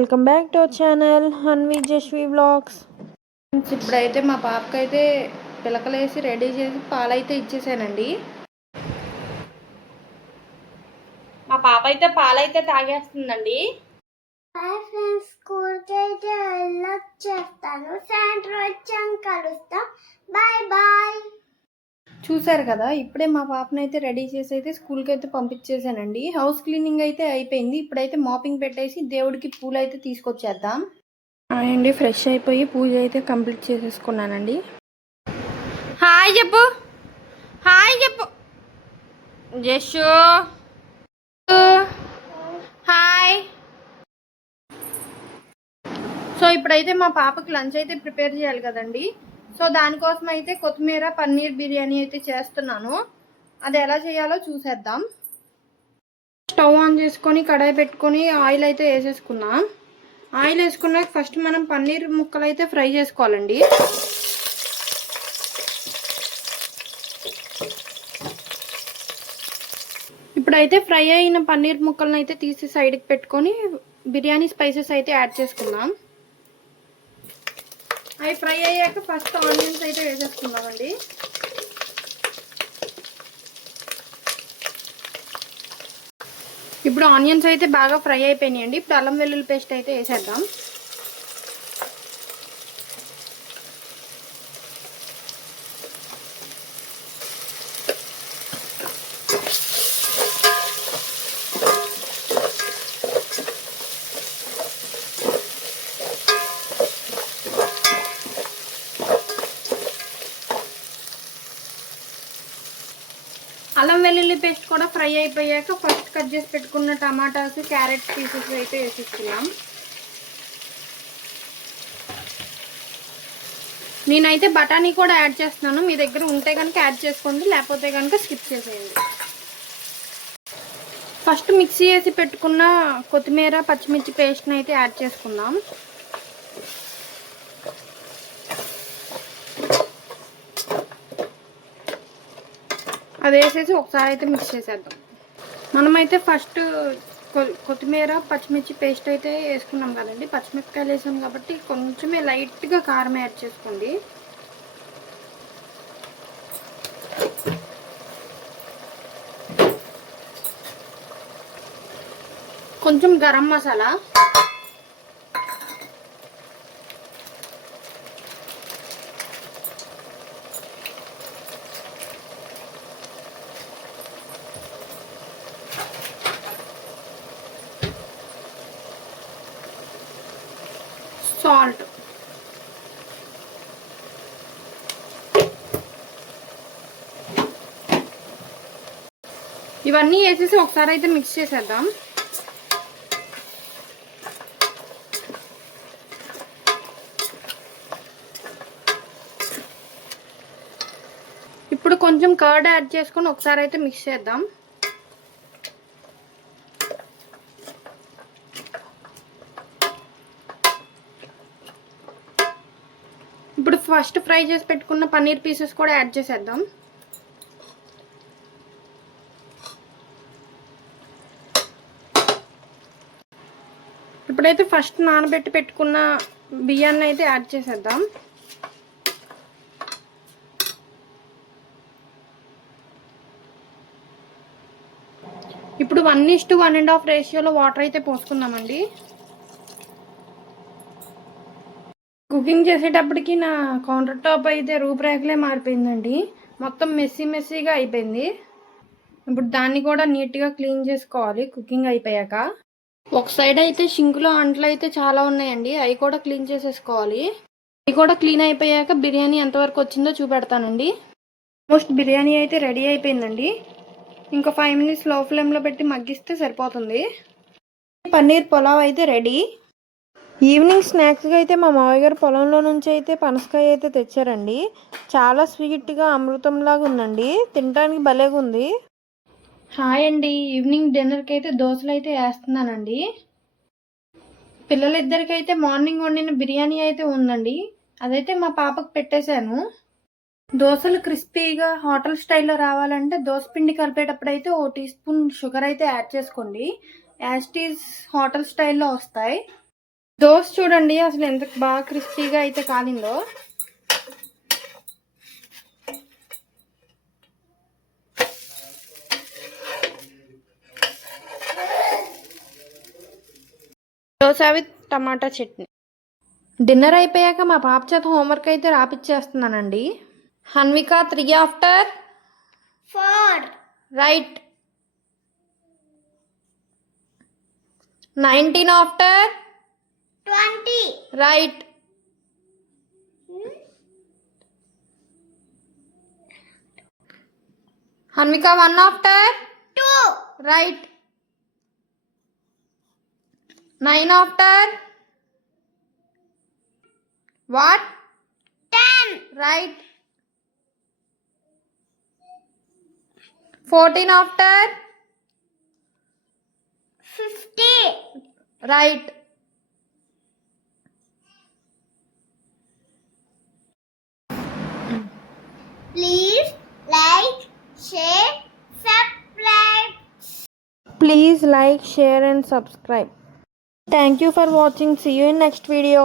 Welcome back to our channel Hanvi Jashvi vlogs. ఇప్పుడైతే మా పాపకైతే పిలకలేసి ready చేసి పాలైతే ఇచ్చేసానండి. మా పాప అయితే పాలైతే తాగేస్తుందండి. స్కూల్కి అయితే వెళ్ళొచ్చేస్తాను. సాయంత్రం వచ్చాక కలుస్తాం. Bye bye. చూసారు కదా, ఇప్పుడే మా పాపని అయితే రెడీ చేసి అయితే స్కూల్కి అయితే పంపించేసానండి. హౌస్ క్లీనింగ్ అయితే అయిపోయింది. ఇప్పుడైతే మాపింగ్ పెట్టేసి దేవుడికి పూలు అయితే తీసుకొచ్చేద్దాం అండి. ఫ్రెష్ అయిపోయి పూజ అయితే కంప్లీట్ చేసేసుకున్నానండి. హాయ్ చెప్పు, హాయ్ చెప్పు జషు, హాయ్. సో ఇప్పుడైతే మా పాపకి లంచ్ అయితే ప్రిపేర్ చేయాలి కదండి. సో దానికోసం అయితే కొత్తిమీర పన్నీర్ బిర్యానీ అయితే చేస్తున్నాను. అది ఎలా చేయాలో చూసేద్దాం. స్టవ్ ఆన్ చేసుకొని కడాయి పెట్టుకొని ఆయిల్ అయితే వేసేసుకున్నాం. ఆయిల్ వేసుకున్నాక ఫస్ట్ మనం పన్నీర్ ముక్కలు అయితే ఫ్రై చేసుకోవాలండి. ఇప్పుడైతే ఫ్రై అయిన పన్నీర్ ముక్కలను అయితే తీసి సైడ్కి పెట్టుకొని బిర్యానీ స్పైసెస్ అయితే యాడ్ చేసుకున్నాం. అవి ఫ్రై అయ్యాక ఫస్ట్ ఆనియన్స్ అయితే వేసేసుకున్నామండి. ఇప్పుడు ఆనియన్స్ అయితే బాగా ఫ్రై అయిపోయినాయండి. ఇప్పుడు అల్లం వెల్లుల్లి పేస్ట్ అయితే వేసేద్దాం. అల్లం వెల్లుల్లి పేస్ట్ కూడా ఫ్రై అయిపోయాక ఫస్ట్ కట్ చేసి పెట్టుకున్న టమాటాస్, క్యారెట్ పీసెస్ అయితే వేసేసుకున్నాం. నేనైతే బఠానీ కూడా యాడ్ చేస్తున్నాను. మీ దగ్గర ఉంటే కనుక యాడ్ చేసుకోండి, లేకపోతే కనుక స్కిప్ చేసేయండి. ఫస్ట్ మిక్సీ వేసి పెట్టుకున్న కొత్తిమీర పచ్చిమిర్చి పేస్ట్ని అయితే యాడ్ చేసుకుందాం. అది వేసేసి ఒకసారి అయితే మిక్స్ చేసేద్దాం. మనమైతే ఫస్ట్ కొత్తిమీర పచ్చిమిర్చి పేస్ట్ అయితే వేసుకున్నాం కదండి. పచ్చిమిరపకాయలు వేసాం కాబట్టి కొంచెమే లైట్గా కారం యాడ్ చేసుకోండి. కొంచెం గరం మసాలా, సాల్ట్, ఇవన్నీ వేసేసి ఒకసారి అయితే మిక్స్ చేసేద్దాం. ఇప్పుడు కొంచెం కర్డ్ యాడ్ చేసుకొని ఒకసారి అయితే మిక్స్ చేద్దాం. ఇప్పుడు ఫస్ట్ ఫ్రై చేసి పెట్టుకున్న పన్నీర్ పీసెస్ కూడా యాడ్ చేసేద్దాం. ఇప్పుడైతే ఫస్ట్ నానబెట్టి పెట్టుకున్న బియ్యాన్ని అయితే యాడ్ చేసేద్దాం. ఇప్పుడు 1:1.5 రేషియోలో వాటర్ అయితే పోసుకుందామండి. కుకింగ్ చేసేటప్పటికి నా కౌంటర్ టాప్ అయితే రూపురేఖలే మారిపోయిందండి. మొత్తం మెస్సీగా అయిపోయింది. ఇప్పుడు దాన్ని కూడా నీట్గా క్లీన్ చేసుకోవాలి కుకింగ్ అయిపోయాక. ఒక సైడ్ అయితే షింకులో అంట్లు అయితే చాలా ఉన్నాయండి, అవి కూడా క్లీన్ చేసేసుకోవాలి. అవి కూడా క్లీన్ అయిపోయాక బిర్యానీ ఎంతవరకు వచ్చిందో చూపెడతానండి. ఆల్మోస్ట్ బిర్యానీ అయితే రెడీ అయిపోయిందండి. ఇంకా 5 minutes లో ఫ్లేమ్లో పెట్టి మగ్గిస్తే సరిపోతుంది. పన్నీర్ పులావ్ అయితే రెడీ. ఈవినింగ్ స్నాక్స్గా అయితే మా మామయ్య గారు పొలంలో నుంచి అయితే పనసకాయ అయితే తెచ్చారండి. చాలా స్వీట్గా అమృతంలాగా ఉందండి, తినడానికి భలేగా ఉంది. హాయ్ అండి, ఈవినింగ్ డిన్నర్కి అయితే దోశలు అయితే వేస్తున్నానండి. పిల్లలిద్దరికైతే మార్నింగ్ వండిన బిర్యానీ అయితే ఉందండి, అదైతే మా పాపకు పెట్టేశాను. దోశలు క్రిస్పీగా హోటల్ స్టైల్లో రావాలంటే దోసపిండి కలిపేటప్పుడు అయితే 1 teaspoon షుగర్ అయితే యాడ్ చేసుకోండి. యాజ్ ఇట్ ఈజ్ హోటల్ స్టైల్లో వస్తాయి. దోశ చూడండి అసలు ఎంత బాగా క్రిస్పీగా అయితే కాలిందో. Dosa with tomato chutney. Dinner అయిపోయాక మా పాప చేత హోంవర్క్ అయితే రాపిచ్చేస్తున్నానండి. Hanvika 3 after 4 right. 19 after 20 right. Hanvika 1 after 2 right. 9 after what 10 right. 14 after 50 right. Please like, share, subscribe. Please like, share and subscribe. Thank you for watching. See you in next video.